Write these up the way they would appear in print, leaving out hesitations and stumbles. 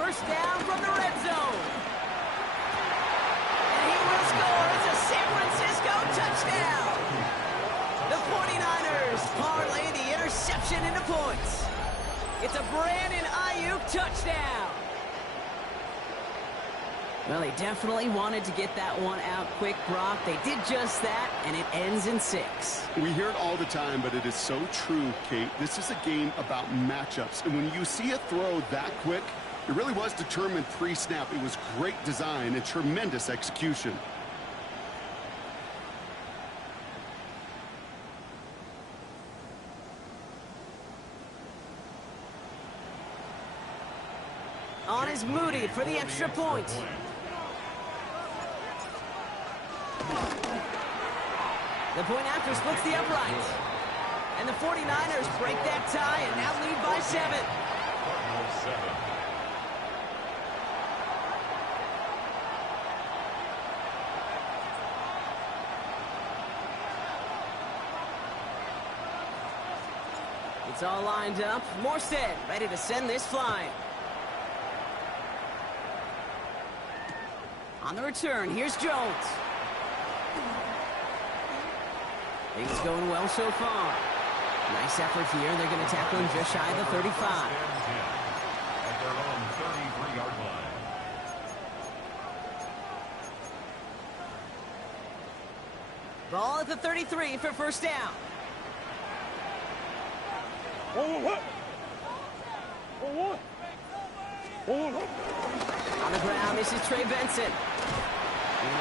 first down from the red zone. And he will score. It's a San Francisco touchdown. The 49ers parlay the interception into points. It's a Brandon Aiyuk touchdown. Well, they definitely wanted to get that one out quick, Brock. They did just that, and it ends in 6. We hear it all the time, but it is so true, Kate. This is a game about matchups. And when you see a throw that quick, it really was determined pre-snap. It was great design and tremendous execution. On is Moody for the extra point. The point after splits the upright. And the 49ers break that tie and now lead by 7. It's all lined up. Morstead ready to send this flying. On the return, here's Jones. Things going well so far. Nice effort here. They're going to tackle him just shy of the 35. At their own 33-yard line. Ball at the 33 for first down. On the ground, this is Trey Benson. It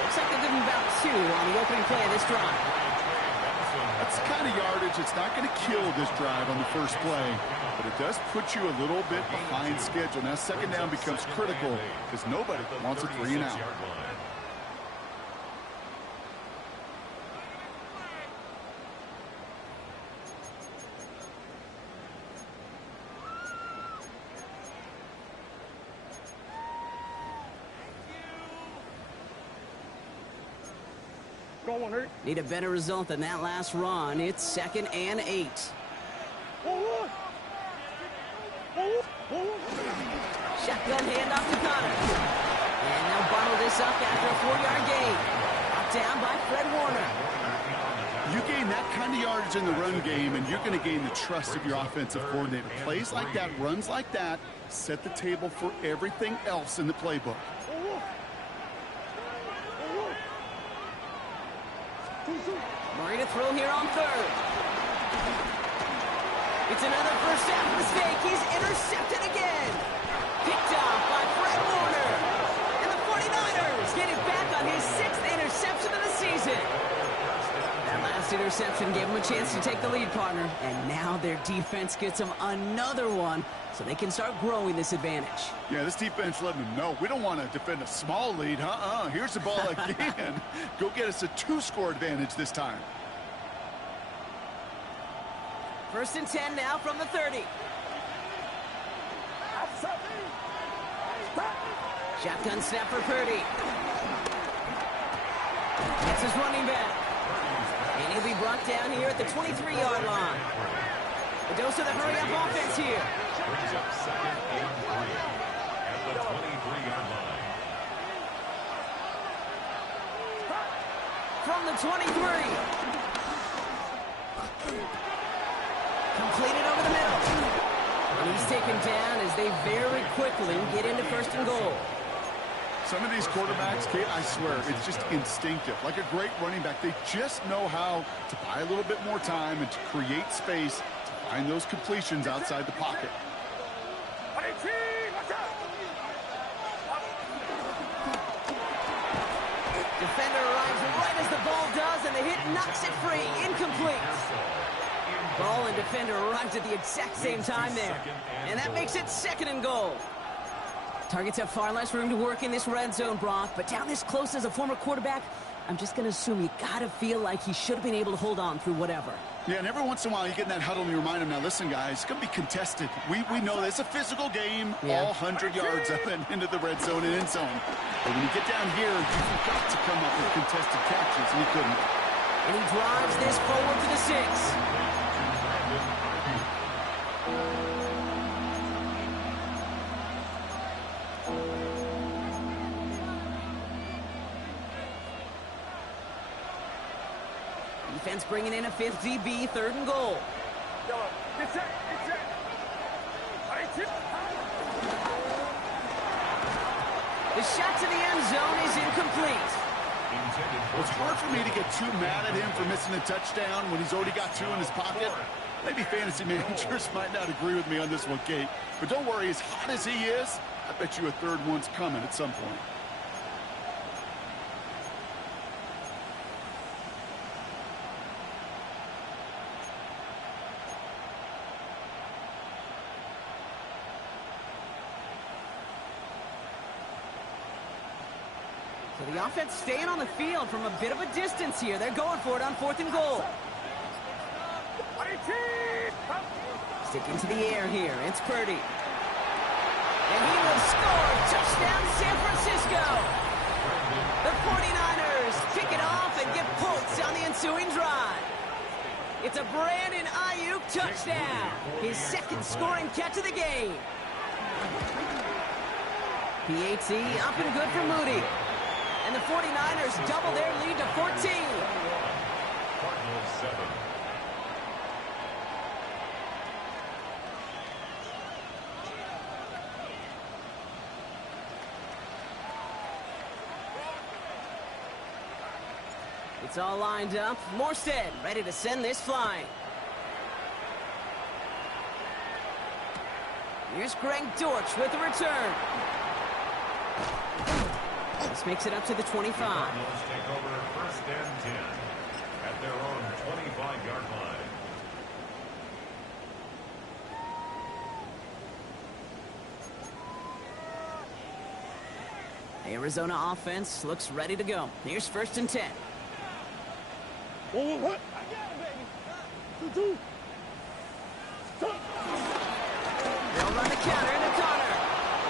looks like they'll give him about 2 on the opening play of this drive. That's the kind of yardage. It's not going to kill this drive on the first play, but it does put you a little bit behind schedule. Now second down becomes critical because nobody wants a 3 and out. Need a better result than that last run. It's 2nd and 8. Shotgun handoff to Connor. And they'll bottle this up after a 4-yard gain. Knocked down by Fred Warner. You gain that kind of yardage in the run game, and you're going to gain the trust of your offensive coordinator. Plays like that, runs like that, set the table for everything else in the playbook. Murray to throw here on 3rd. It's another first down mistake. He's intercepted again. Picked off by Fred Warner. And the 49ers get it back on his 6th interception of the season. That last interception gave him a chance to take the lead, partner. And now their defense gets them another one so they can start growing this advantage. Yeah, this defense letting them know we don't want to defend a small lead. Here's the ball again. Go get us a 2-score advantage this time. 1st and 10 now from the 30. Shotgun snap for Purdy. Gets his running back. And he'll be brought down here at the 23-yard line. A dose of the hurry-up offense here. Brings up 2nd and 3 at the 23-yard line. From the 23. Completed over the middle. And he's taken down as they very quickly get into 1st and goal. Some of these quarterbacks, Kate, I swear, it's just instinctive. Like a great running back, they just know how to buy a little bit more time and to create space to find those completions outside the pocket. Defender arrives right as the ball does, and the hit knocks it free. Incomplete. Ball and defender arrives at the exact same time there. And that makes it 2nd and goal. Targets have far less room to work in this red zone, Brock, but down this close as a former quarterback, I'm just going to assume you got to feel like he should have been able to hold on through whatever. Yeah, and every once in a while you get in that huddle and you remind him, now listen, guys, it's going to be contested. We know this is a physical game, all 100 yards up and into the red zone and end zone. But when you get down here, you've got to come up with contested catches, and he couldn't. And he drives this forward to the 6. Defense bringing in a fifth DB, 3rd and goal. The shot to the end zone is incomplete. Well, it's hard for me to get too mad at him for missing a touchdown when he's already got 2 in his pocket. Maybe fantasy managers might not agree with me on this one, Kate. But don't worry, as hot as he is, I bet you a 3rd one's coming at some point. So the offense staying on the field from a bit of a distance here. They're going for it on 4th and goal. Sticking to the air here. It's Purdy. And he will score. Touchdown, San Francisco. The 49ers pick it off and get points on the ensuing drive. It's a Brandon Ayuk touchdown. His 2nd scoring catch of the game. PAT up and good for Moody. And the 49ers double their lead to 14. Cardinals 7. It's all lined up. Morstead ready to send this flying. Here's Greg Dortch with the return. This makes it up to the 25. Cardinals take over 1st and 10 at their own 25-yard line. Arizona offense looks ready to go. Here's 1st and 10. What? They'll run the counter into Connor.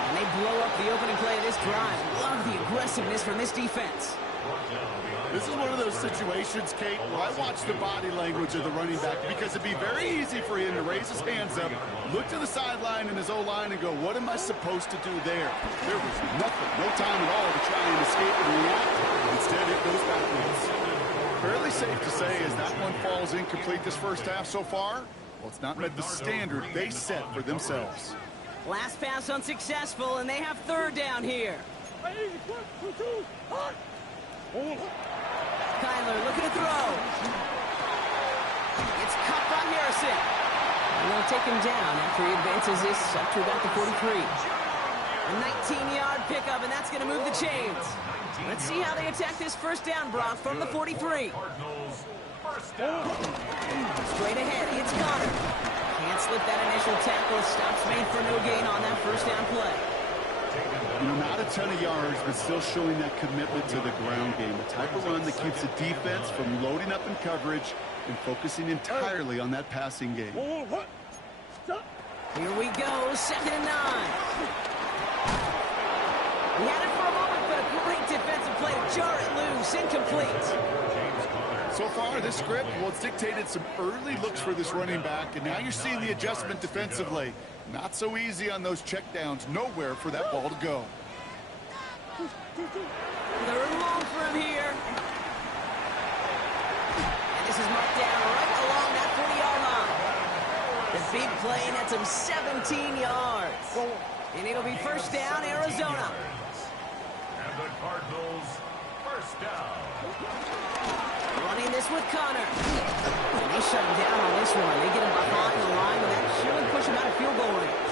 And they blow up the opening play of this drive. Love the aggressiveness from this defense. This is one of those situations, Kate, where I watch the body language of the running back because it'd be very easy for him to raise his hands up, look to the sideline in his O-line and go, what am I supposed to do there? There was nothing, no time at all to try and escape and react. Instead, it goes backwards. Fairly safe to say as that one falls incomplete this first half so far, well, it's not met the standard they set for themselves. Last pass unsuccessful, and they have 3rd down here. Kyler looking to throw. It's caught by Harrison. And they'll take him down after he advances this up to about the 43. A 19-yard pickup, and that's going to move the chains. Let's see how they attack this 1st down, Brock, from the 43. Cardinals 1st down. Straight ahead, it's Connor. Can't slip that initial tackle. Stops made for no gain on that 1st down play. You know, not a ton of yards, but still showing that commitment to the ground game. The type of run that keeps the defense from loading up in coverage and focusing entirely on that passing game. Here we go, 2nd and 9. He had it for a moment, but a great defensive play to jar it loose. Incomplete. So far, this script, well, it's dictated some early looks for this running back, and now you're seeing the adjustment defensively. Not so easy on those checkdowns. Nowhere for that ball to go. 3rd and long for him here. And this is marked down right along that 40-yard line. The big play nets him 17 yards. And it'll be 1st down, Arizona. And the Cardinals 1st down. Running this with Connor. And they shut him down on this one. They get him behind the line, and that should push him out of field goal range.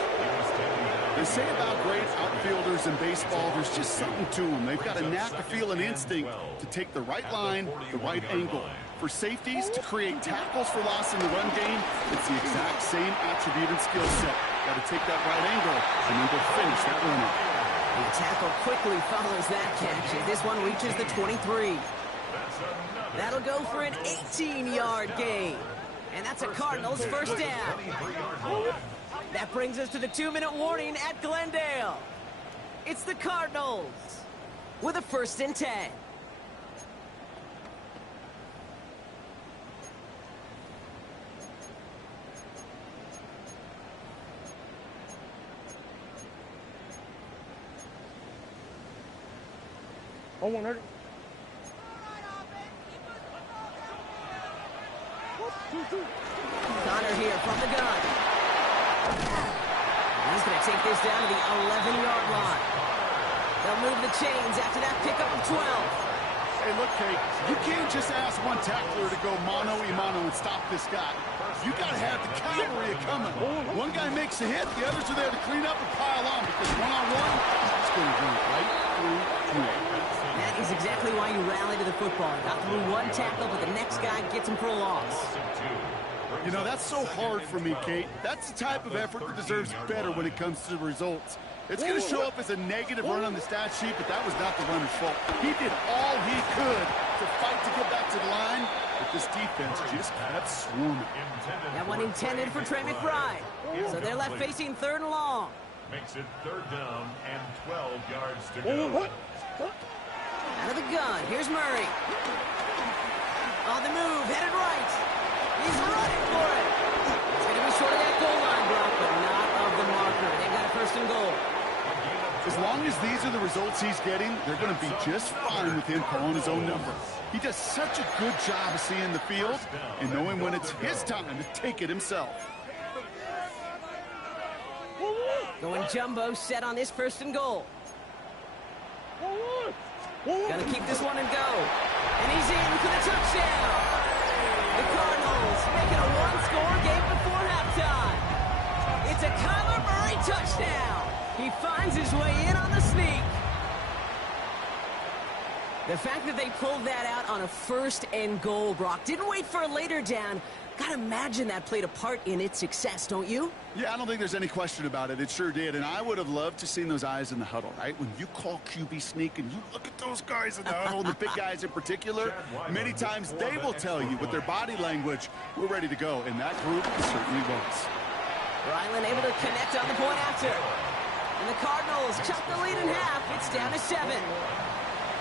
They say about great outfielders in baseball, there's just something to them. They've got a knack, a feel, and instinct to take the right line, the right angle. For safeties to create tackles for loss in the run game, it's the exact same attribute and skill set. Got to take that right angle and then go finish that runner. The tackle quickly follows that catch as this one reaches the 23. That'll go for an 18-yard gain. And that's a Cardinals 1st down. That brings us to the 2-minute warning at Glendale. It's the Cardinals with a 1st and 10. Oh, 100. Connor here from the gun. He's going to take this down to the 11-yard line. They'll move the chains after that pickup of 12. Hey, look, Kate, you can't just ask one tackler to go mano-a-mano and stop this guy. You got to have the cavalry coming. One guy makes a hit, the others are there to clean up and pile on, because one-on-one, it's going to go right through you. That is exactly why you rally to the football. Got through one tackle, but the next guy gets him for a loss. You know, that's so hard for me, Kate. That's the type of effort that deserves better when it comes to the results. It's going to show up as a negative run on the stat sheet, but that was not the runner's fault. He did all he could to fight to get back to the line, but this defense just kept swarming. That one intended for Trey McBride. So they're left facing 3rd and long. Makes it 3rd down and 12 yards to go. Out of the gun, here's Murray. On the move, headed right. He's running for it. It's going to be short of that goal line, Brock, but not of the marker. They've got a 1st and goal. As long as these are the results he's getting, they're going to be just fine with him calling his own number. He does such a good job of seeing the field and knowing when it's his time to take it himself. Going jumbo set on this 1st and goal. Got to keep this one and go. And he's in for the touchdown. The Cardinals make it a one-score game before halftime. It's a Kyler Murray touchdown. He finds his way in on the sneak. The fact that they pulled that out on a 1st and goal, Brock, didn't wait for a later down. Gotta imagine that played a part in its success, don't you? Yeah, I don't think there's any question about it. It sure did, and I would have loved to seen those eyes in the huddle, right? When you call QB sneak and you look at those guys in the huddle, and the big guys in particular, many times they will tell you with their body language, we're ready to go, and that group certainly was. Ryland able to connect on the point after. And the Cardinals chop the lead in half. It's down to 7.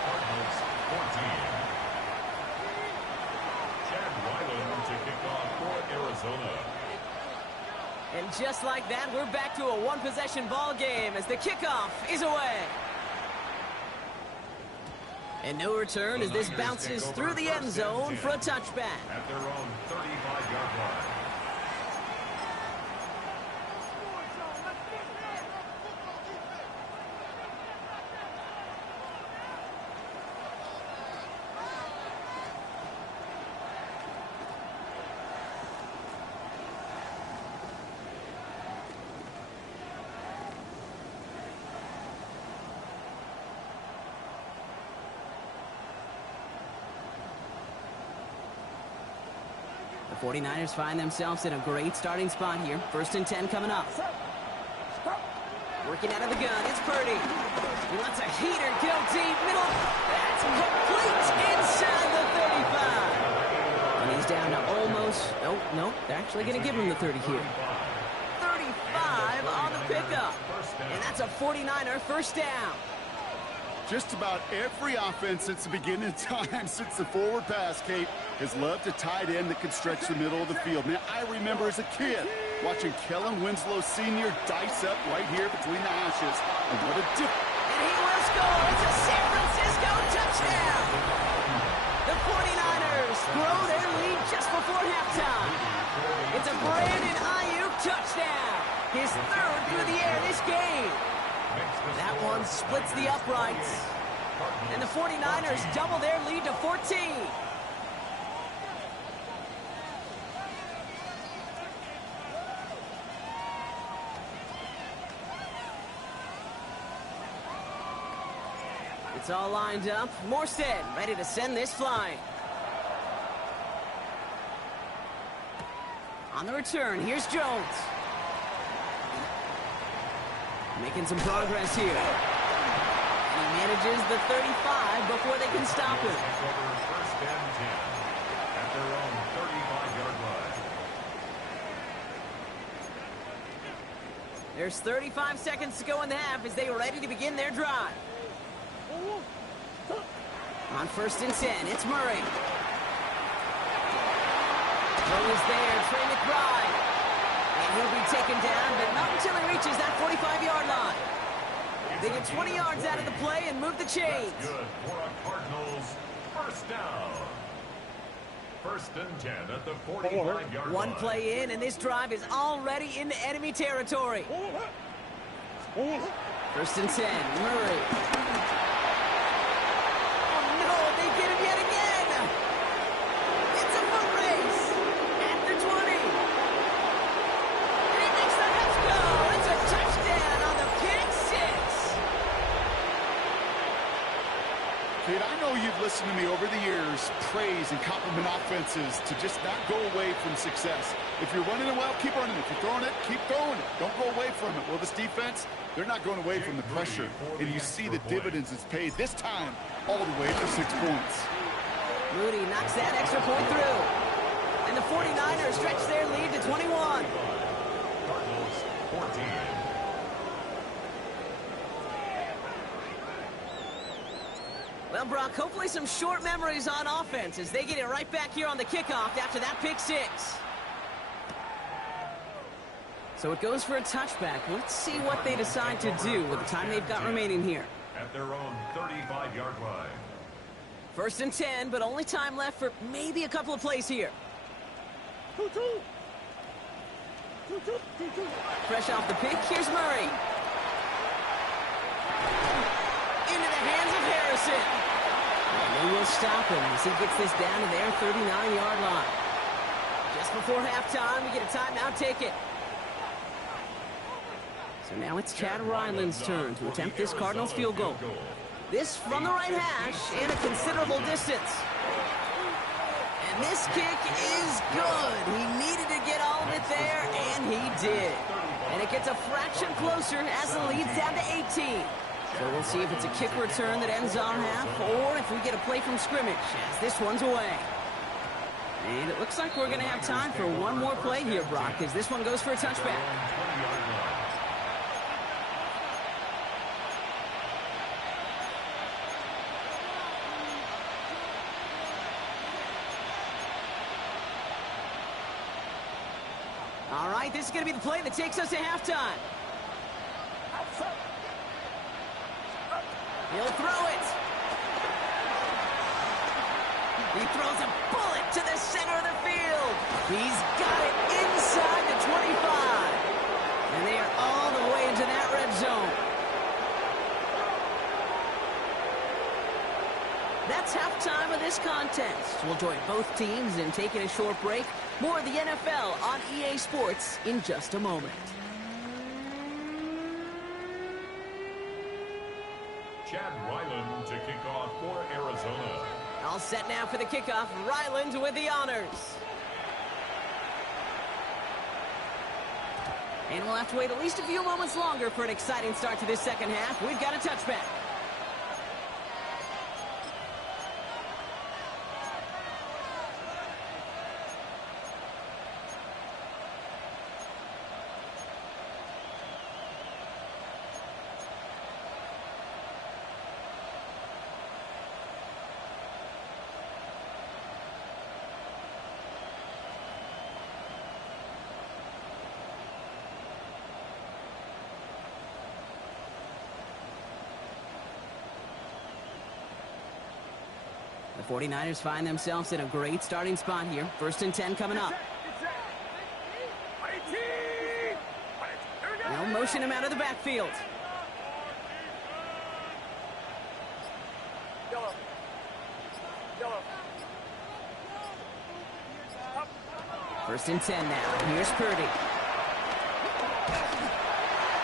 Cardinals 14. Chad Ryland to kick off for Arizona. And just like that, we're back to a one-possession ball game as the kickoff is away. And no return as this bounces through the end zone for a touchback. At their own 35-yard line. The 49ers find themselves in a great starting spot here. 1st and 10 coming up. Working out of the gun, it's Purdy. He lets a heater go deep middle. That's complete inside the 35. And he's down to almost, nope, they're actually going to give him the 30 here. 35 on the pickup. And that's a 49er 1st down. Just about every offense since the beginning of time, since the forward pass, Kate, has loved a tight end that can stretch the middle of the field. Now, I remember as a kid watching Kellen Winslow Sr. dice up right here between the hashes. And what a dip. And he will score. It's a San Francisco touchdown. The 49ers grow their lead just before halftime. It's a Brandon Ayuk touchdown. His 3rd through the air this game. That one splits the uprights. And the 49ers double their lead to 14. It's all lined up. Morstead ready to send this flying. On the return, here's Jones. Making some progress here. And he manages the 35 before they can stop him. 1st and 10 at their own 35-yard line. There's 35 seconds to go in the half as they are ready to begin their drive. On 1st and 10, it's Murray. Throw is there, Trey McBride. And he'll be taken down, but not until he reaches that 45-yard line. They get 20 yards out of the play and move the chains. That's good for a Cardinals first down. First and 10 at the 45-yard line. One play in, and this drive is already into enemy territory. First and 10, Murray. Oh no, they get him yet again. It's a foot race. At the 20. And he makes the let's go. It's a touchdown on the pick six. Kid, I know you've listened to me over the years praise and compliment offenses to just not go away from success. If you're running it well, keep running it. If you're throwing it, keep throwing it. Don't go away from it. Well, this defense, they're not going away from the pressure. And you see the dividends it's paid this time all the way for 6 points. Moody knocks that extra point through. And the 49ers stretch their lead to 21. Cardinals 14. Well, Brock, hopefully some short memories on offense as they get it right back here on the kickoff after that pick six. So it goes for a touchback. Let's see what they decide to do with the time they've got remaining here. At their own 35-yard line. First and 10, but only time left for maybe a couple of plays here. Fresh off the pick, here's Murray. Into the hands of Harrison. And they will stop him as he gets this down to their 39-yard line. Just before halftime, we get a timeout ticket. So now it's Chad Ryland's turn to attempt this Cardinals field goal. This from the right hash and a considerable distance. And this kick is good. He needed to get all of it there, and he did. And it gets a fraction closer as the lead's down to 18. So we'll see if it's a kick return that ends our half, or if we get a play from scrimmage as this one's away. And it looks like we're going to have time for one more play here, Brock, as this one goes for a touchback. All right, this is going to be the play that takes us to halftime. He'll throw it. He throws a bullet to the center of the field. He's got it inside the 25. And they are all the way into that red zone. That's halftime of this contest. We'll join both teams in taking a short break. More of the NFL on EA Sports in just a moment. Chad Ryland to kick off for Arizona. All set now for the kickoff. Ryland with the honors. And we'll have to wait at least a few moments longer for an exciting start to this second half. We've got a touchback. The 49ers find themselves in a great starting spot here. First and 10 coming up. They'll motion him out of the backfield. First and 10 now. Here's Purdy.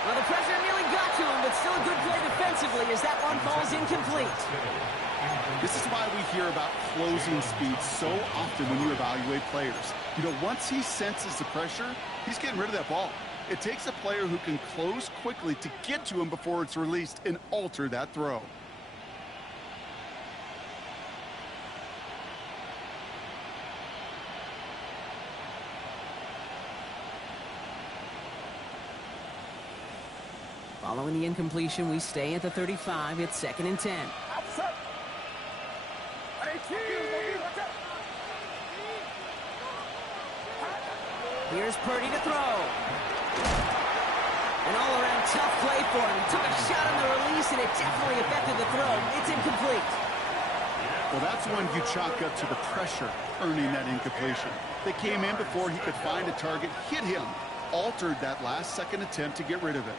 Well, the pressure nearly got to him, but still a good play defensively as that one falls incomplete. This is why we hear about closing speed so often when you evaluate players. You know, once he senses the pressure, he's getting rid of that ball. It takes a player who can close quickly to get to him before it's released and alter that throw. Following the incompletion, we stay at the 35. It's second and 10. Here's Purdy to throw. An all-around tough play for him. He took a shot on the release, and it definitely affected the throw. It's incomplete. Well, that's one you chalk up to the pressure earning that incompletion. They came in before he could find a target, hit him, altered that last-second attempt to get rid of it.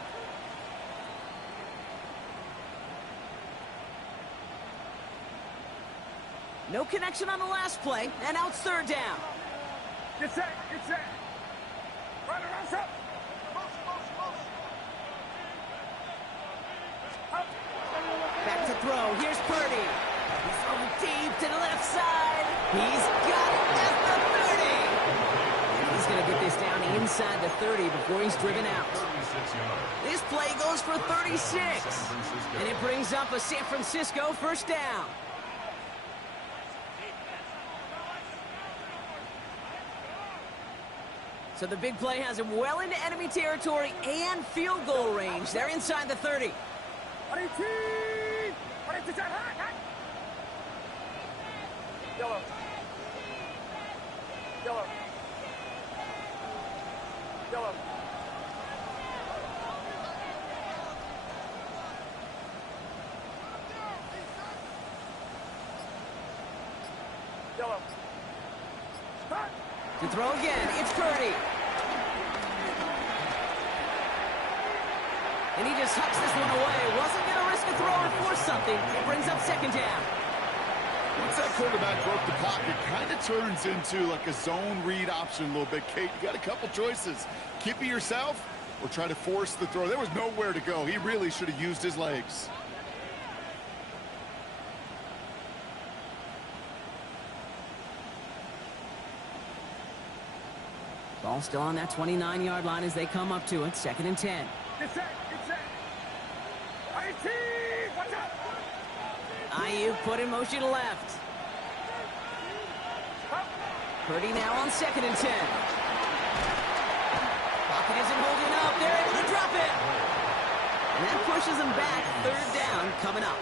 No connection on the last play, and now it's third down. Get set, get set. Run around, set. Back to throw. Here's Purdy. He's throwing deep to the left side. He's got it at the 30. And he's going to get this down inside the 30 before he's driven out. This play goes for 36. And it brings up a San Francisco first down. So the big play has him well into enemy territory and field goal range. They're inside the 30. Yellow. Yellow. Yellow. Yellow. To throw again, it's Purdy. And he just hucks this one away. Wasn't going to risk a throw or force something. It brings up second down. Once that quarterback broke the pocket, it kind of turns into like a zone read option a little bit, Kate. You got a couple choices. Keep it yourself or try to force the throw. There was nowhere to go. He really should have used his legs. Ball still on that 29-yard line as they come up to it. Second and 10. Get set, get set. IT, watch out. Ayuk put in motion left. Purdy now on second and 10. Pocket isn't holding up. They're able to drop it. And that pushes them back. Third down coming up.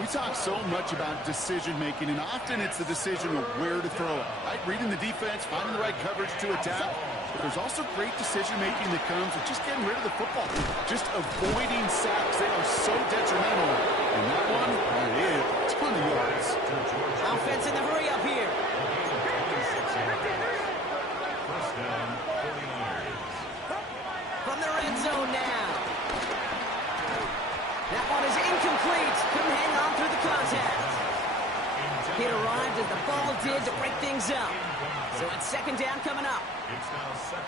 We talk so much about decision-making, and often it's the decision of where to throw it. Right? Reading the defense, finding the right coverage to attack. But there's also great decision-making that comes with just getting rid of the football. Just avoiding sacks. They are so detrimental. And that one, a ton of yards. Offense in the hurry up here. First down, 49ers. From the red zone now. That one is incomplete. Couldn't hang on through the contact. It arrived as the ball did to break things up. So it's second down coming up.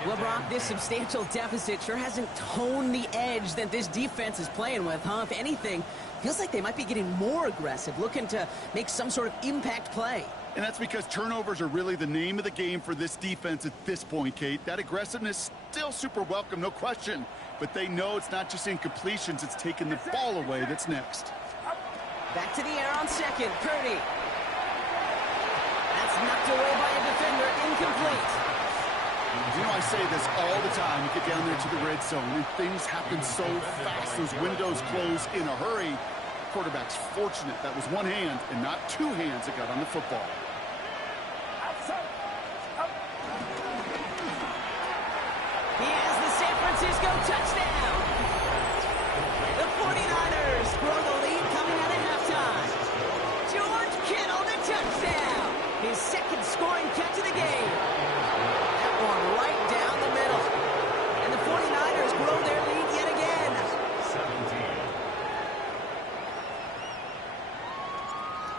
Well, Brock, this substantial deficit sure hasn't toned the edge that this defense is playing with, huh? If anything, feels like they might be getting more aggressive, looking to make some sort of impact play. And that's because turnovers are really the name of the game for this defense at this point, Kate. That aggressiveness still super welcome, no question. But they know it's not just incompletions, it's taking the ball away that's next. Back to the air on second. Purdy. That's knocked away by a defender. Incomplete. You know, I say this all the time. You get down there to the red zone, and things happen so fast. Those windows close in a hurry. Quarterback's fortunate that was one hand and not two hands that got on the football. He has the San Francisco touchdown. The 49ers grow the lead coming out of halftime. George Kittle, the touchdown. His second scoring catch of the game. That one right down the middle. And the 49ers grow their lead yet again. 17.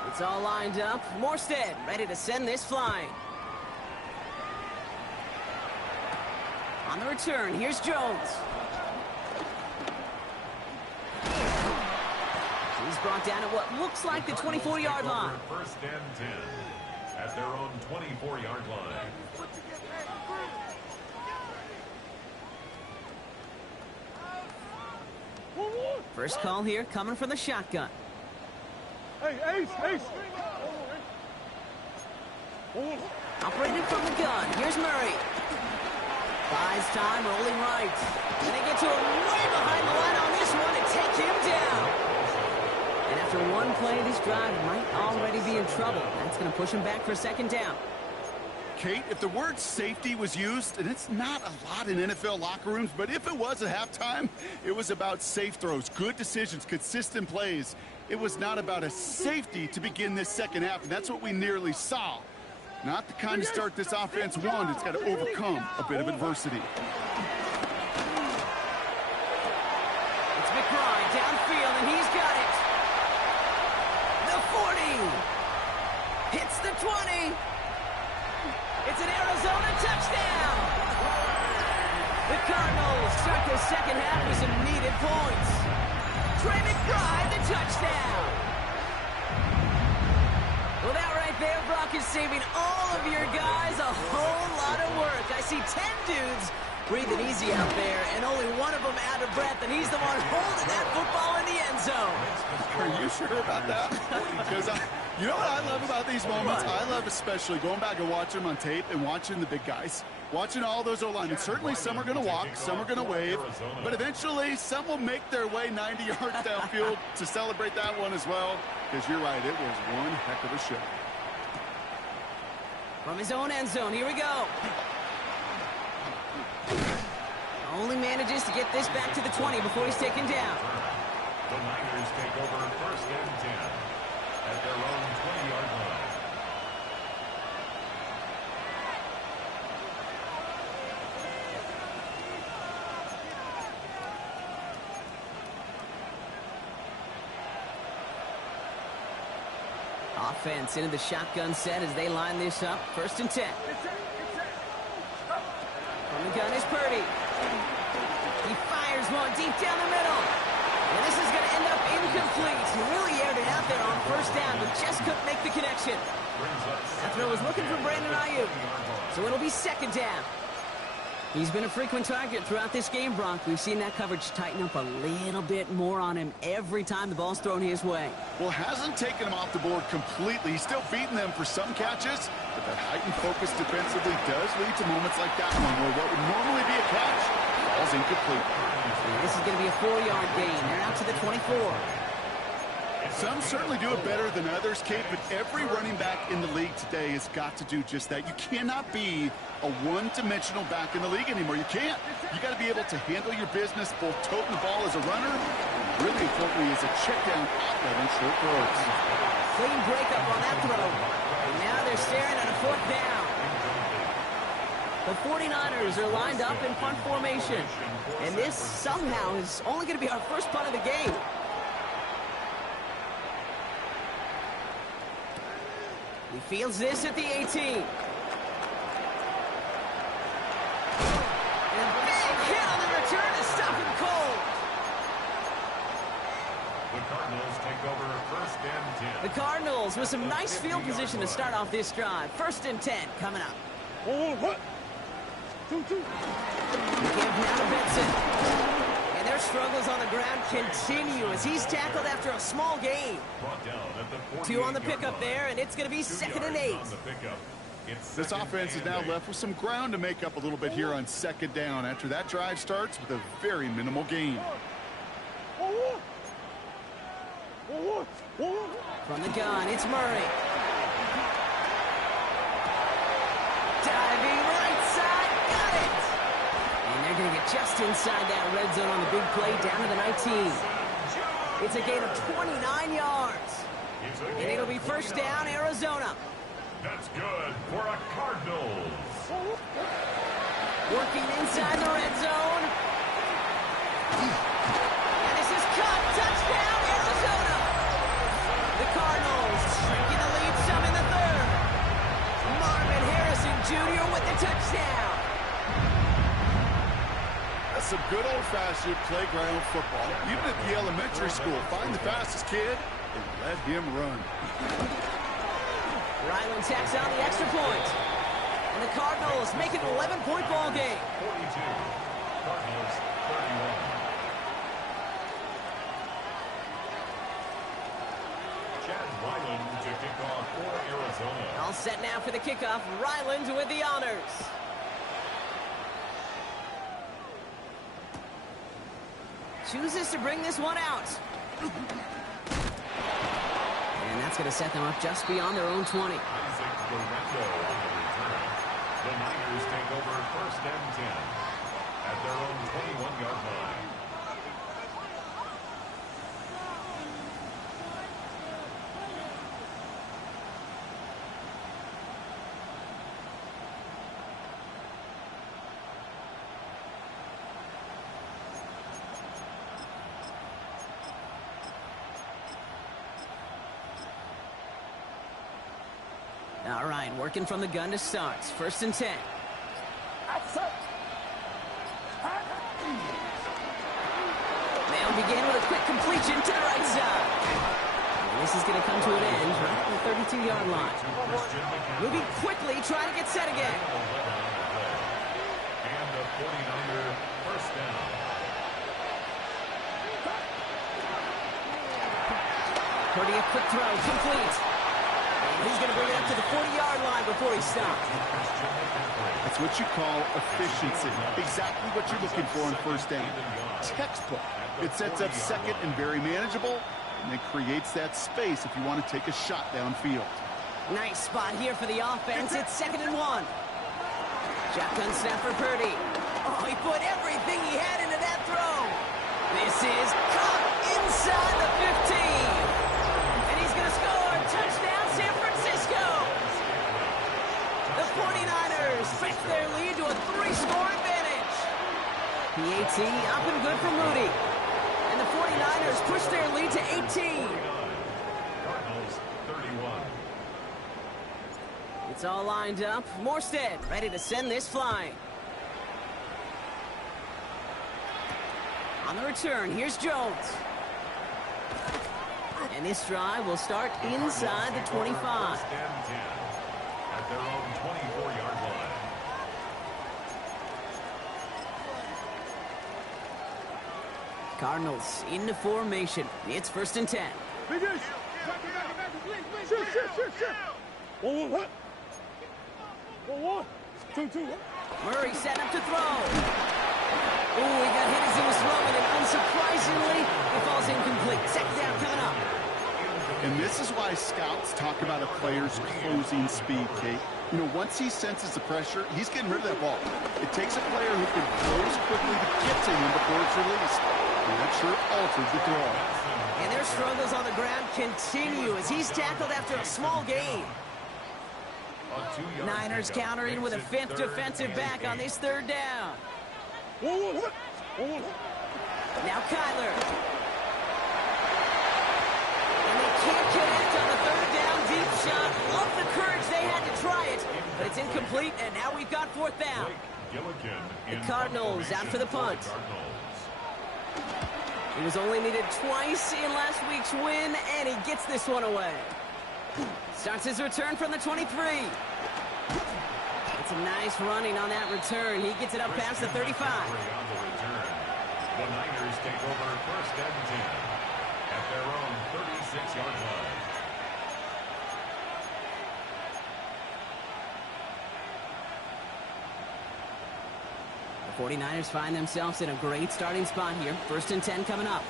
It's all lined up. Morstead ready to send this flying. On the return, here's Jones. He's brought down at what looks like the 24-yard line. First and 10 at their own 24-yard line. First call here coming from the shotgun. Hey, Ace, Ace. Operating from the gun. Here's Murray. Buys time, rolling right. And they get to him way behind the line on this one and take him down. And after one play, this drive might already be in trouble. That's going to push him back for second down. Kate, if the word safety was used, and it's not a lot in NFL locker rooms, but if it was at halftime, it was about safe throws, good decisions, consistent plays. It was not about a safety to begin this second half, and that's what we nearly saw. Not the kind of start this offense wanted. It's got to overcome a bit of adversity. It's McBride downfield, and he's got it. The 40. Hits the 20. It's an Arizona touchdown. The Cardinals start the second half with some needed points. Trey McBride, the touchdown. Well, that right there, Brock, is saving all of your guys a whole lot of work. I see 10 dudes breathing easy out there, and only one of them out of breath, and he's the one holding that football in the end zone. Are you sure about that? Because you know what I love about these moments? I love especially going back and watching them on tape and watching the big guys. Watching all those O-linemen. Certainly some are going to walk, some are going to wave, but eventually some will make their way 90 yards downfield to celebrate that one as well. Because you're right, it was one heck of a show. From his own end zone, here we go. Only manages to get this back to the 20 before he's taken down. The Niners take over 1st and 10 at their own 20-yard line. Offense into the shotgun set as they line this up. 1st and 10. From the gun is Purdy. He fires one deep down the middle. And this is going to end up incomplete. He really aired it out there on 1st down, but just couldn't make the connection. That throw was looking for Brandon Ayuk. So it'll be 2nd down. He's been a frequent target throughout this game, Brock. We've seen that coverage tighten up a little bit more on him every time the ball's thrown his way. Well, hasn't taken him off the board completely. He's still beating them for some catches, but that heightened focus defensively does lead to moments like that one where what would normally be a catch falls incomplete. And this is going to be a 4-yard gain. They're out to the 24. Some certainly do it better than others, Kate, but every running back in the league today has got to do just that. You cannot be a one-dimensional back in the league anymore. You can't. You got to be able to handle your business, both toting the ball as a runner, and really importantly as a check-down outlet on short throws. Clean breakup on that throw. And now they're staring at a 4th down. The 49ers are lined up in punt formation. And this somehow is only going to be our first punt of the game. He fields this at the 18. And a big hit on the return to stop him cold. The Cardinals take over 1st and 10. The Cardinals with some nice field position to start off this drive. 1st and 10 coming up. What? 2-2. Give now to Benson. And their struggles on the ground continue as he's tackled after a small gain. Brought down at the 2 on the pickup there, and it's going to be 2nd and 8. This offense is now left with some ground to make up a little bit here on 2nd down after that drive starts with a very minimal gain. From the gun, it's Murray. Diving right side, got it! And they're going to get just inside that red zone on the big play down to the 19. It's a gain of 29 yards. And it'll be 1st down, Arizona. That's good for a Cardinals. Working inside the red zone. And this is caught. Touchdown, Arizona. The Cardinals shrinking the lead some in the 3rd. Marvin Harrison Jr. with the touchdown. That's some good old-fashioned playground football. Even at the elementary school, find the fastest kid and let him run. Ryland tacks on the extra point. And the Cardinals make it an 11-point ball game. 42. Cardinals 31. Chad Ryland to kick off for Arizona. All set now for the kickoff. Ryland with the honors. Chooses to bring this one out. And that's going to set them up just beyond their own 20. Isaac Guerrero on the return. The Niners take over 1st and 10 at their own 21-yard line. All right, working from the gun to start. 1st and 10. They'll begin with a quick completion to the right side. And this is going to come to an end right at the 32-yard line. Moving quickly, trying to get set again. And the 49er 1st down. Purdy, a quick throw, complete. And he's going to bring it up to the 40-yard line before he stops. That's what you call efficiency. Exactly what you're looking for in 1st down. Textbook. It sets up 2nd and very manageable, and it creates that space if you want to take a shot downfield. Nice spot here for the offense. It's 2nd and 1. Shotgun snap for Purdy. Oh, he put everything he had into that throw. This is caught inside the 15. And he's going to score. Touchdown, San Francisco. The 49ers stretch their lead to a 3-score advantage. PAT up and good for Moody. And the 49ers push their lead to 18. Cardinals 31. It's all lined up. Morstead ready to send this flying. On the return, here's Jones. And this drive will start inside the 25. 1st and 10 at their own 24-yard line. Cardinals into formation. It's 1st and 10. Murray set up to throw. Ooh, he got hit as he was throwing, and unsurprisingly, it falls incomplete. 2nd down coming up. And this is why scouts talk about a player's closing speed, Kate. You know, once he senses the pressure, he's getting rid of that ball. It takes a player who can close quickly to get to him before it's released. And that sure altered the throw. And their struggles on the ground continue as he's tackled after a small gain. Niners countering with a 5th defensive back on this 3rd down. Now Kyler. And they can't connect on the 3rd down deep shot. Love the courage they had to try it, but it's incomplete, and now we've got 4th down. The Cardinals out for the punt. He was only needed twice in last week's win, and he gets this one away. Starts his return from the 23. It's a nice running on that return. He gets it up past the 35. The Niners take over 1st and 10 at their own 36-yard line. The 49ers find themselves in a great starting spot here. 1st and 10 coming up.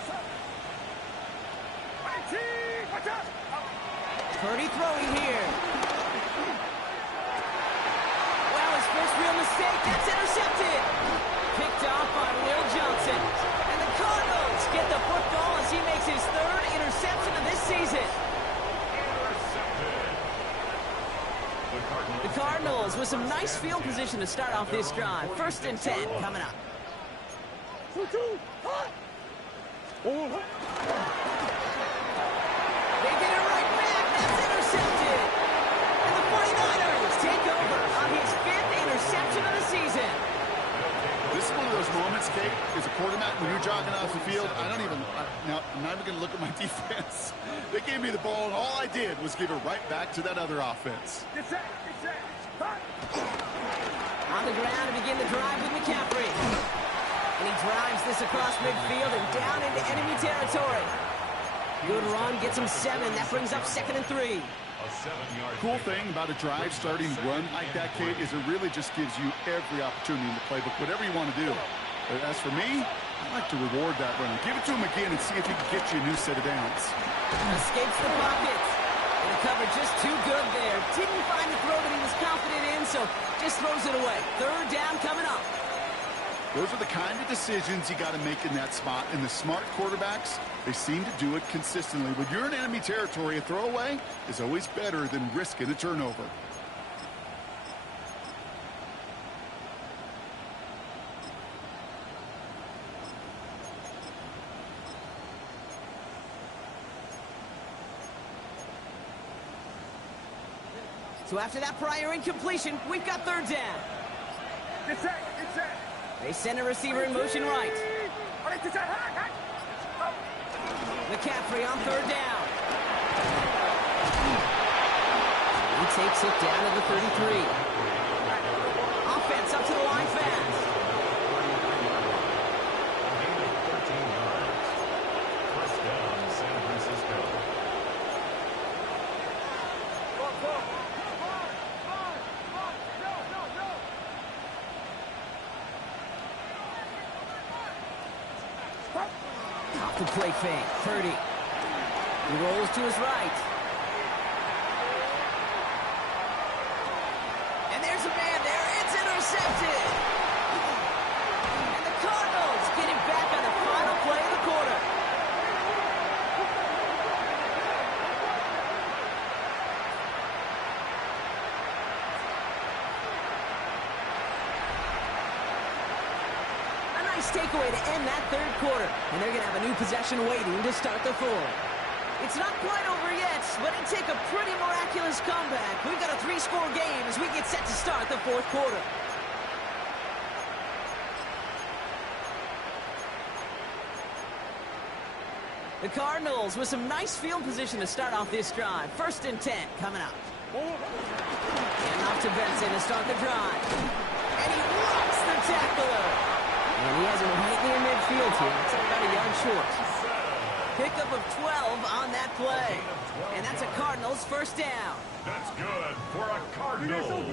Purdy throwing here. Well, his first real mistake. That's intercepted. Picked off by Will Johnson. And the Cardinals get the football as he makes his 3rd interception of this season. The Cardinals with some nice field position to start off this drive. 1st and 10 coming up. They get it right back. That's intercepted. And the 49ers take over on his 5th interception of the season. This is one of those moments, Kate, as a quarterback, when you're jogging off the field, I'm not even going to look at my defense. They gave me the ball, and all I did was give it right back to that other offense. On the ground to begin the drive with McCaffrey. And he drives this across midfield and down into enemy territory. Good run, gets him 7. That brings up 2nd and 3. Cool thing about a drive starting run like that, Kate, is it really just gives you every opportunity in the playbook, whatever you want to do. But as for me, I like to reward that run. Give it to him again and see if he can get you a new set of downs. Escapes the pocket. And the cover just too good there. Didn't find the throw that he was confident in, so just throws it away. Third down coming up. Those are the kind of decisions you got to make in that spot. And the smart quarterbacks, they seem to do it consistently. When you're in enemy territory, a throwaway is always better than risking a turnover. So after that prior incompletion, we've got third down. Get set, get set. They send a receiver in motion right. McCaffrey on third down. He takes it down to the 33. Offense up to the line fast. Gain of 13 yards. First down, San Francisco. Off the play fake. Purdy. He rolls to his right. And there's a man there. It's intercepted. And the Cardinals get it back on the final play of the quarter. Nice takeaway to end that third quarter. And they're going to have a new possession waiting to start the fourth. It's not quite over yet, but it'd take a pretty miraculous comeback. We've got a 3-score game as we get set to start the fourth quarter. The Cardinals with some nice field position to start off this drive. 1st and 10 coming up. And off to Benson to start the drive. And he rocks the tackler. And he has him right near midfield here. It's about a yard short. Pickup of 12 on that play. And that's a Cardinals first down. That's good for a Cardinal.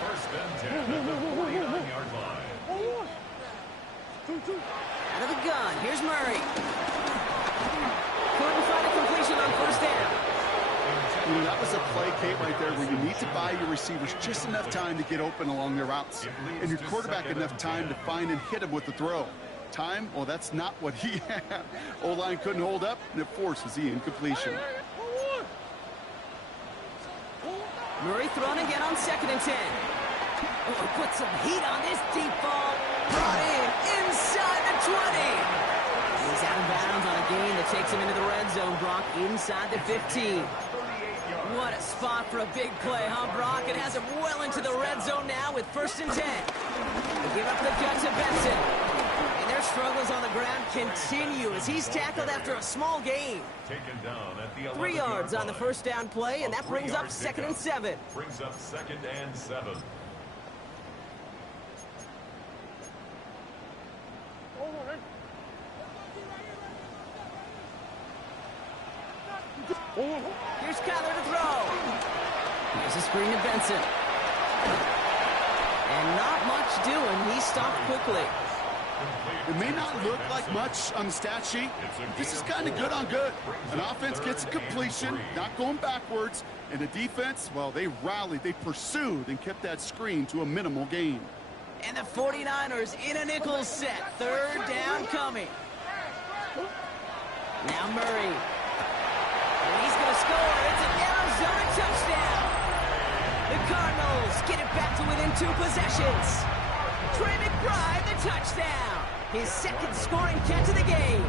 First and 10 at the 49-yard line. Out of the gun. Here's Murray. Couldn't find a completion on first down. You know, that was a play, Kate, right there where you need to buy your receivers just enough time to get open along their routes. And your quarterback enough time to find and hit him with the throw. Time? Well, that's not what he had. O-line couldn't hold up, and it forces the incompletion. Murray thrown again on 2nd and 10. Oh, put some heat on this deep ball. Brought in inside the 20. He's out of bounds on a gain that takes him into the red zone. Brock inside the 15. What a spot for a big play, huh, Brock? It has him well into the red zone now with 1st and 10. They give up the gut to Benson. And their struggles on the ground continue as he's tackled after a small gain. Taken down at the 3 yards on the first down play, and that brings up 2nd and 7. Brings up 2nd and 7. Here's Kyler to throw. Here's a screen to Benson. And not much doing. He stopped quickly. It may not look like much on the stat sheet. This is kind of good on good. An offense gets a completion, not going backwards. And the defense, well, they rallied, they pursued, and kept that screen to a minimal gain. And the 49ers in a nickel set. 3rd down coming. Now Murray. And he's going to score. It's an Arizona touchdown. The Cardinals get it back to within 2 possessions. Trey McBride, the touchdown. His 2nd scoring catch of the game.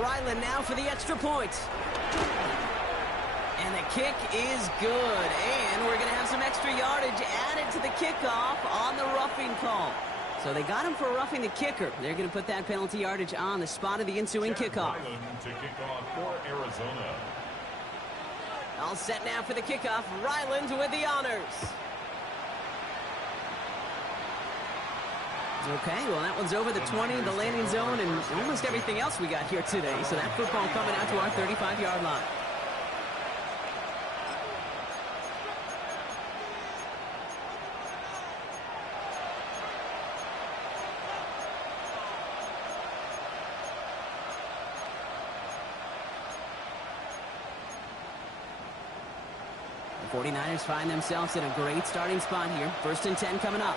Ryland now for the extra point. And the kick is good. And we're going to have some extra yardage added to the kickoff on the roughing call. So they got him for roughing the kicker. They're going to put that penalty yardage on the spot of the ensuing kickoff. Ryland to kick off for Arizona. All set now for the kickoff. Ryland with the honors. Okay, well, that one's over the 20, the landing zone, and almost everything else we got here today. So that football coming out to our 35-yard line. 49ers find themselves in a great starting spot here. 1st and 10 coming up.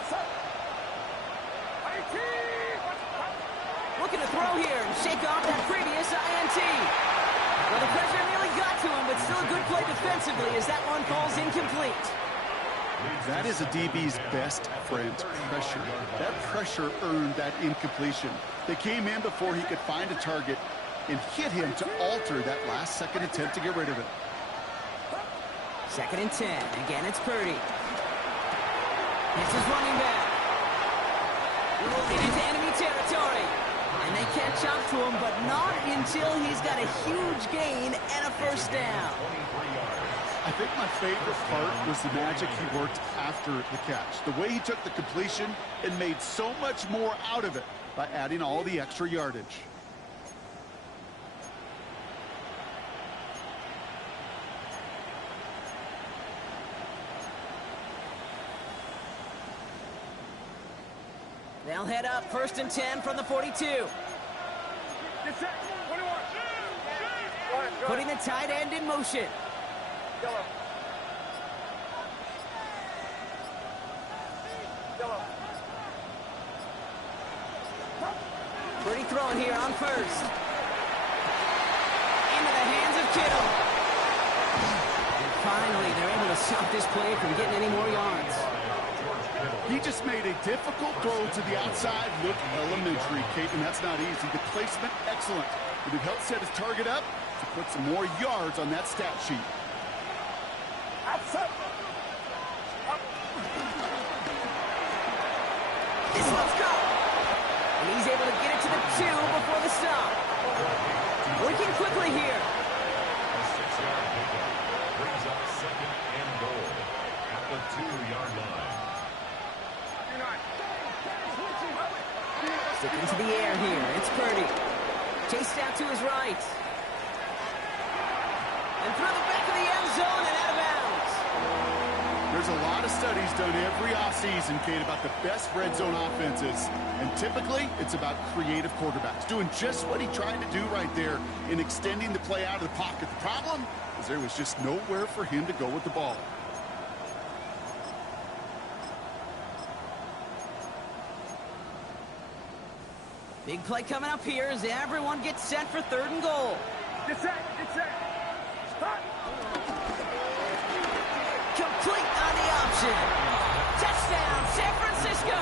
Looking to throw here and shake off that previous INT. Well, the pressure nearly got to him, but still a good play defensively as that one falls incomplete. That is a DB's best friend, pressure. That pressure earned that incompletion. They came in before he could find a target and hit him to alter that last-second attempt to get rid of it. 2nd and 10. Again, it's Purdy. It's his running back. Rolling into enemy territory. And they catch up to him, but not until he's got a huge gain and a 1st down. I think my favorite part was the magic he worked after the catch. The way he took the completion and made so much more out of it by adding all the extra yardage. They'll head up 1st and 10 from the 42. Putting the tight end in motion. Pretty throwing here on 1st. Into the hands of Kittle. And finally, they're able to stop this play from getting any more yards. He just made a difficult throw to the outside look elementary, Kate, and that's not easy. The placement, excellent. But it helped set his target up to put some more yards on that stat sheet. This one's go. And he's able to get it to the 2 before the stop. Working quickly here. A 6-yard pickup brings up 2nd and goal at the 2-yard line. Sticking to the air here. It's Purdy. Chased out to his right. And through the back of the end zone and out of bounds. There's a lot of studies done every offseason, Kate, about the best red zone offenses. And typically, it's about creative quarterbacks doing just what he tried to do right there in extending the play out of the pocket. The problem is there was just nowhere for him to go with the ball. Big play coming up here as everyone gets set for 3rd and goal. Get set. Start. Complete on the option. Touchdown, San Francisco.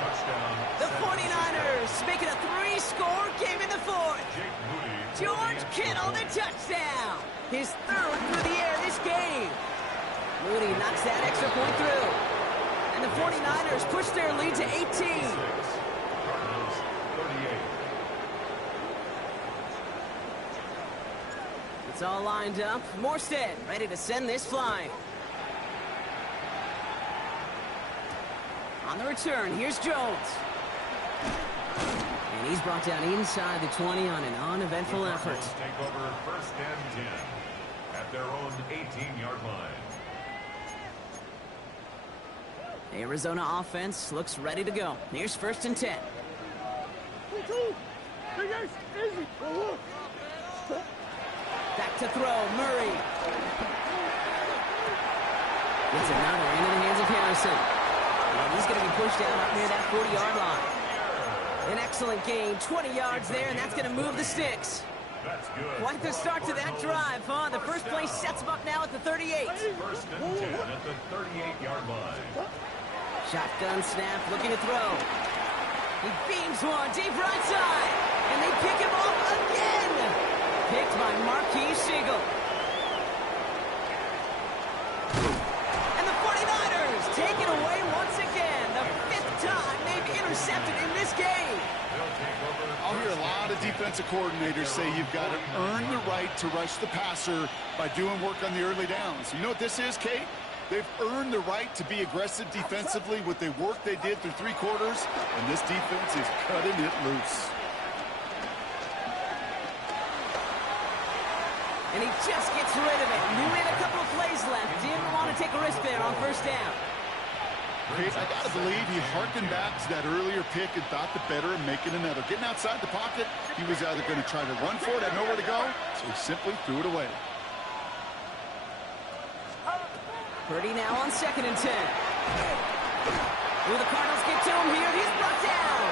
Touchdown. The 49ers making a 3-score game in the 4th. Jake Moody. George Kittle, the touchdown. His 3rd through the air this game. Moody knocks that extra point through. And the 49ers push their lead to 18. Cardinals 38. It's all lined up. Morstead ready to send this flying. On the return, here's Jones. And he's brought down inside the 20 on an uneventful effort. Take over 1st and 10 at their own 18-yard line. Arizona offense looks ready to go. Here's 1st and 10. Back to throw, Murray. Gets another into the hands of Harrison. And he's going to be pushed down up near that 40-yard line. An excellent gain, 20 yards there, and that's going to move the sticks. That's good. Quite the start to that drive, huh? The first play sets him up now at the 38. 1st and 10 at the 38-yard line. Shotgun snap, looking to throw. He beams one deep right side, and they pick him off again. Picked by Marquis Siegel. And the 49ers take it away once again. The 5th time they've intercepted in this game. I'll hear a lot of defensive coordinators say you've got to earn the right to rush the passer by doing work on the early downs. You know what this is, Kate? They've earned the right to be aggressive defensively with the work they did through 3 quarters, and this defense is cutting it loose. And he just gets rid of it. Knew he had a couple of plays left. Didn't want to take a risk there on 1st down. Kate, I got to believe he harkened back to that earlier pick and thought the better of making another. Getting outside the pocket, he was either going to try to run for it, had nowhere to go, so he simply threw it away. Purdy now on 2nd and 10. Ooh, the Cardinals get to him here. He's brought down.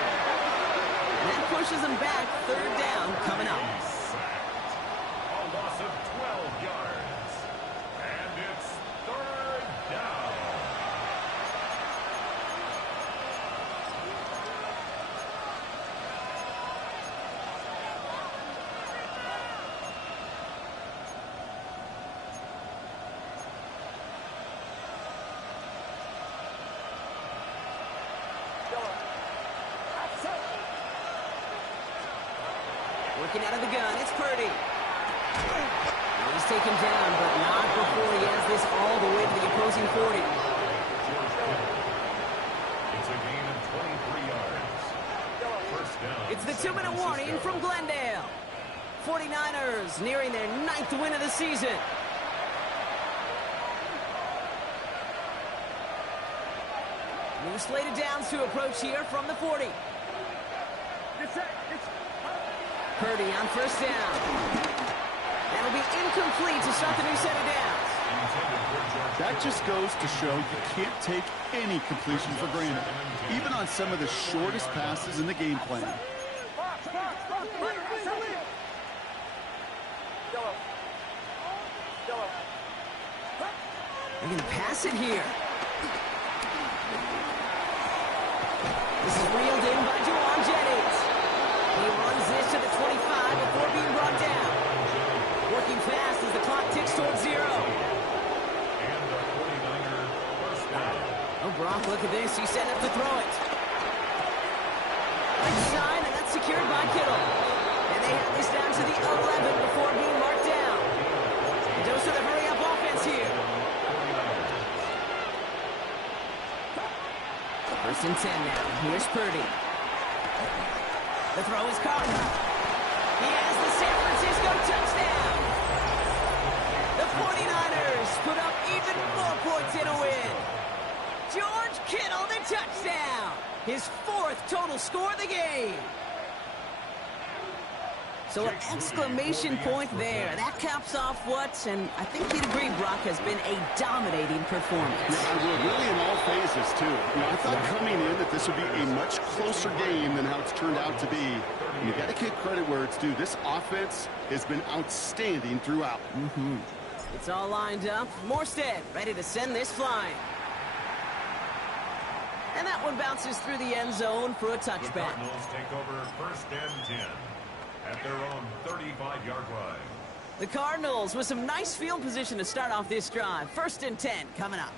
And that pushes him back. 3rd down coming up. A loss of 12 yards. And it's 3rd down. Working out of the gun, it's Purdy. He's taken down, but not before he has this all the way to the opposing 40. It's a gain of 23 yards. First down. It's the 2-minute warning from Glendale. 49ers nearing their 9th win of the season. New slated downs to approach here from the 40. Purdy on 1st down. That'll be incomplete to start the new set of downs. That just goes to show you can't take any completion for granted, even on some of the shortest passes in the game plan. They're going to pass it here. This is reeled in by Juwan Jennings. He runs this to the 25 before being brought down. Working fast as the clock ticks towards 0. And the 49er first down. Oh, Brock, look at this. He's set up to throw it. Right side, and that's secured by Kittle. And they have this down to the 11 before being marked down. A dose of the hurry-up offense here. 1st and 10 now. Here's Purdy. The throw is caught. He has the San Francisco touchdown. The 49ers put up even more points in a win. George Kittle, the touchdown. His 4th total score of the game. So an exclamation point there. That caps off what, and I think you'd agree, Brock, has been a dominating performance. Yeah, I will. Really in all phases, too. You know, I thought coming in that this would be a much closer game than how it's turned out to be. And you got to give credit where it's due. This offense has been outstanding throughout. It's all lined up. Morstead ready to send this flying. And that one bounces through the end zone for a The touchback. Cardinals take over 1st and 10 at their own 35-yard line. The Cardinals with some nice field position to start off this drive. 1st and 10 coming up.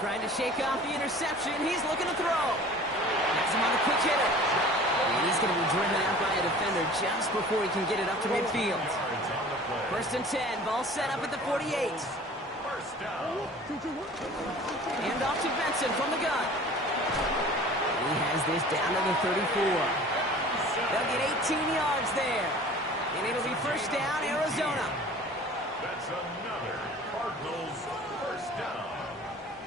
Trying to shake off the interception. He's looking to throw. Has him on a quick hitter. And he's going to be driven out by a defender just before he can get it up to midfield. Yards on the play. 1st and 10. Ball set up at the 48. First down. Hand off to Benson from the gun. He has this down to the 34. They'll get 18 yards there. And it'll be 1st down, Arizona. That's another Cardinals first down.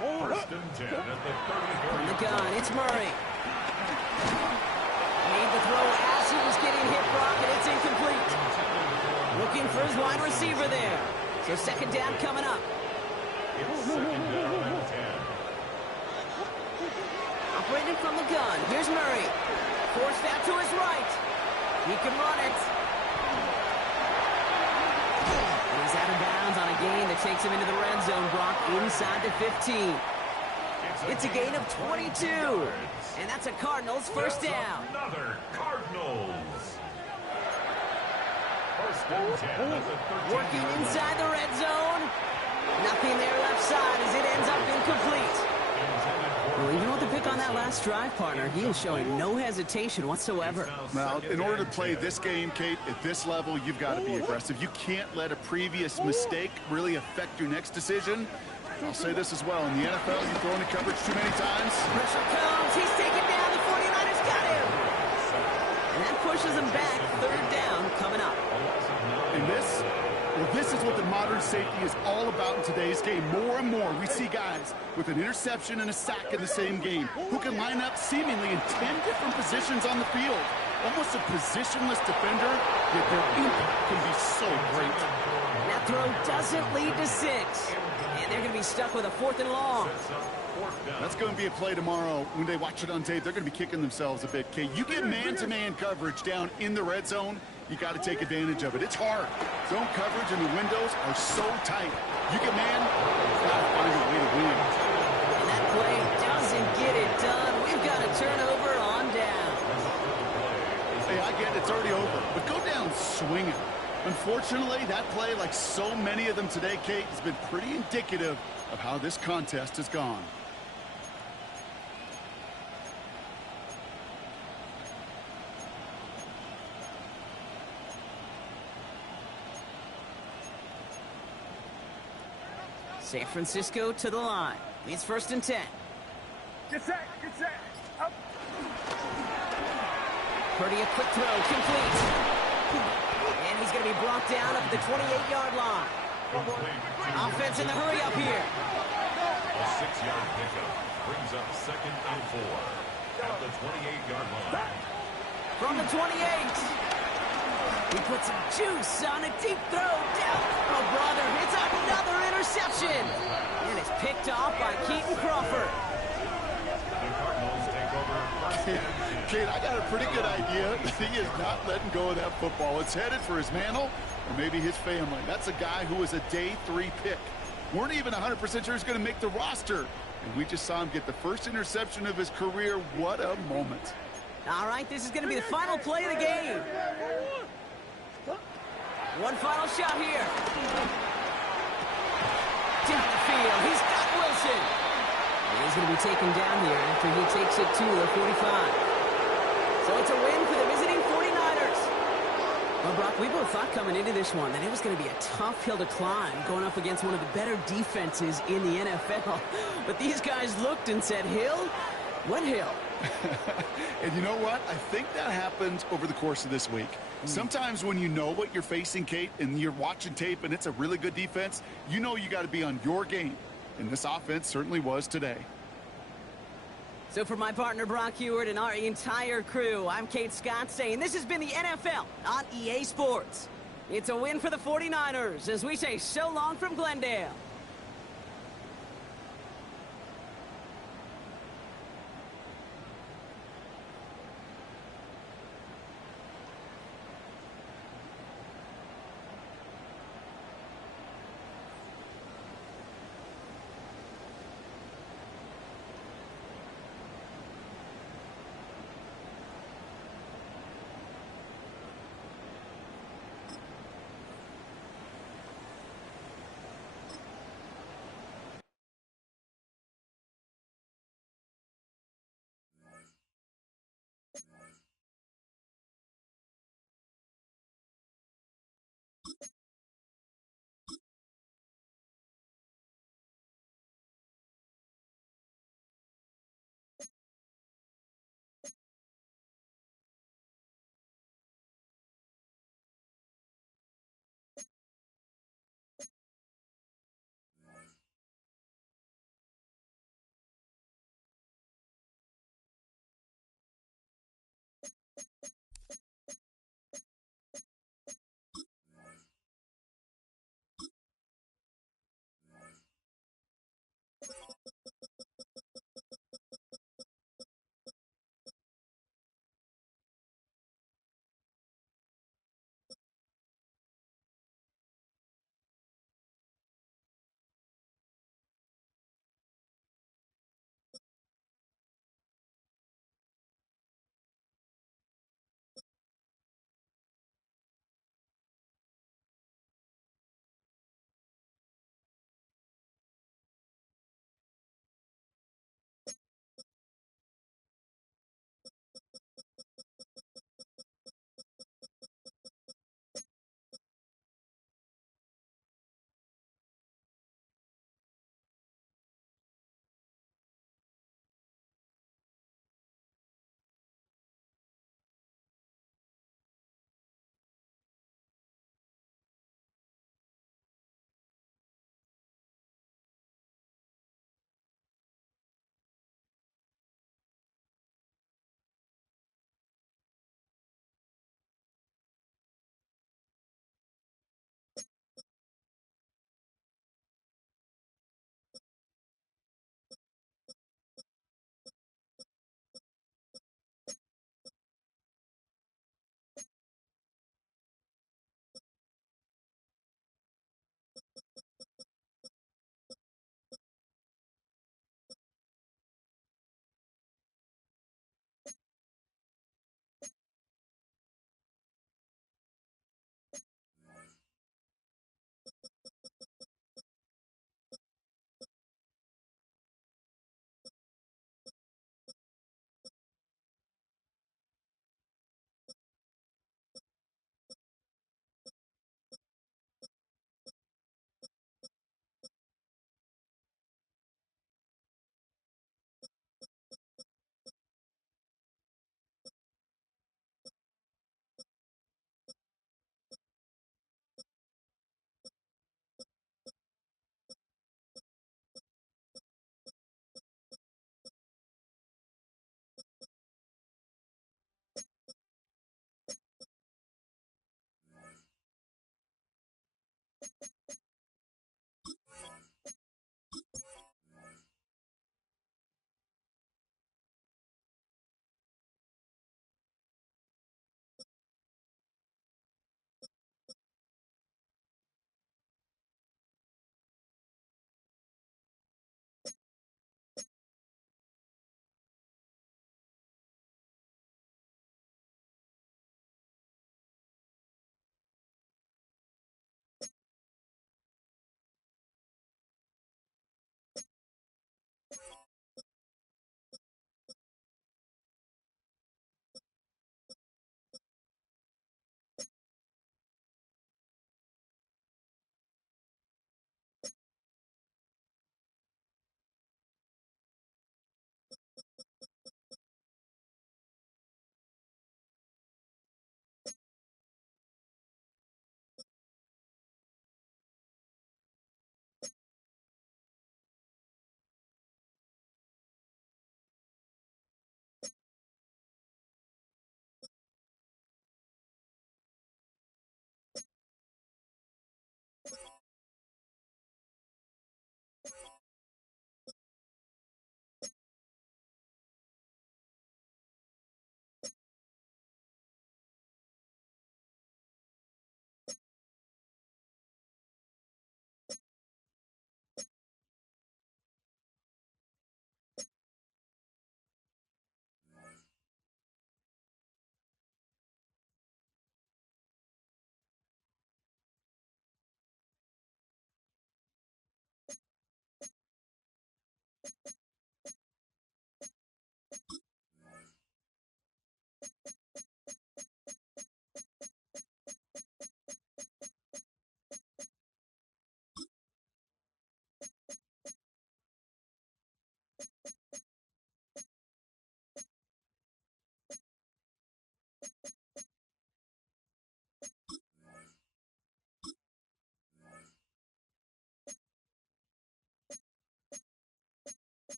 1st and 10 at the 34. On the gun, it's Murray. Made the throw as he was getting hit, Brock, and it's incomplete. Looking for his wide receiver there. So 2nd down coming up. It's 2nd down and 10. Operating from the gun, here's Murray. Forced out to his right. He can run it. And he's out of bounds on a gain that takes him into the red zone, Brock, inside the 15. It's a gain of 22. And that's a Cardinals first down. Another Cardinals. 1st and 10 at the 13. Working inside the red zone. Nothing there left side as it ends up incomplete. Well, even with the pick on that last drive, partner, he is showing no hesitation whatsoever. Well, in order to play this game, Kate, at this level, you've got to be aggressive. You can't let a previous mistake really affect your next decision. I'll say this as well. In the NFL, you throw into coverage too many times. Pressure comes. He's taken down. The 49ers got him. And that pushes him back. 3rd down coming up. And this is what the modern safety is all about in today's game. More and more, we see guys with an interception and a sack in the same game who can line up seemingly in 10 different positions on the field. almost a positionless defender, yet their impact can be so great. That throw doesn't lead to 6. And they're going to be stuck with a 4th and long. That's going to be a play tomorrow. When they watch it on tape, they're going to be kicking themselves a bit. Okay, you get man-to-man coverage down in the red zone, you got to take advantage of it. It's hard. Zone coverage and the windows are so tight. You get man, you got to find a way to win. And that play doesn't get it done. We've got a turnover on down. Hey, I get it. It's already over. But go down swinging. Unfortunately, that play, like so many of them today, Kate, has been pretty indicative of how this contest has gone. San Francisco to the line. It's 1st and 10. Get set, get set. Up. Purdy, a quick throw, complete. And he's going to be brought down at the 28-yard line. Offense in the hurry up here. A 6-yard pickup brings up 2nd and 4 at the 28-yard line. From the 28. He puts some juice on a deep throw down. Oh, brother, it's another interception. And it's picked off by Keaton Crawford. The Cardinals take over 1st and 10. Kate, I got a pretty good idea. He is not letting go of that football. It's headed for his mantle or maybe his family. That's a guy who was a day 3 pick. Weren't even 100% sure he's going to make the roster. And we just saw him get the first interception of his career. What a moment. All right, this is going to be the final play of the game. One final shot here. Down the field. He's got Wilson. And he's going to be taken down here after he takes it to the 45. So it's a win for the visiting 49ers. Well, Brock, we both thought coming into this one that it was going to be a tough hill to climb going up against one of the better defenses in the NFL. But these guys looked and said, Hill? What hill? And you know what? I think that happened over the course of this week. Sometimes when you know what you're facing, Kate, and you're watching tape and it's a really good defense, you know you got to be on your game. And this offense certainly was today. So for my partner, Brock Huard, and our entire crew, I'm Kate Scott saying this has been the NFL on EA Sports. It's a win for the 49ers as we say so long from Glendale.